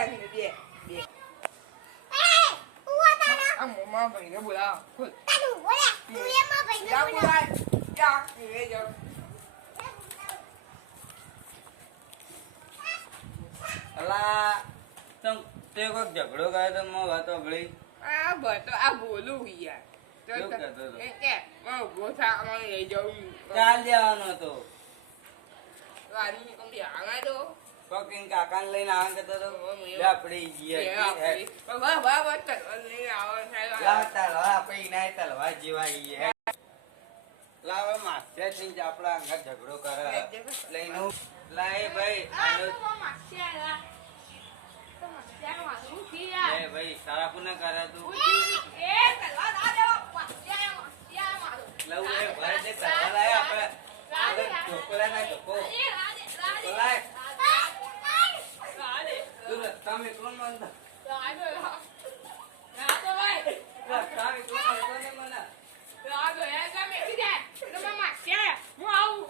બે આ મોમાં ભાઈને બોલાવો ખોલ જા બોલાય જા એ જાઓ અલા તમ તે કોક ઝઘડો કર્યો તો મો વાતો ગળી આ બતો આ બોલું યાર કેવું કહેતો હતો? એ કે હું ઉભો થા મને લઈ જાઉં ચાલ જવાનો હતો વારી કમ આવા દો કોક ઇન કાકાને લઈને આવવાનું કહેતો હતો લે આપણે જઈએ વાહ વાહ વાહ ચાલ લઈને આવો લાવ તલવા આપણે ઇનાય તલવા જીવાઈએ લાવ માથે થી જ આપણા અંગત ઝઘડો કરે લઈને લાય ભાઈ આનો એ ભાઈ સારા પુના કરે તું લવ એ ભરે તે તલવા લાય આપણે ચોકલા ના ચોકો લાય તું તમે કોણ માનતા તમે કોણ માનતો ને મને રાગો એ તમે કીધે તમે માસ્યા હું આવું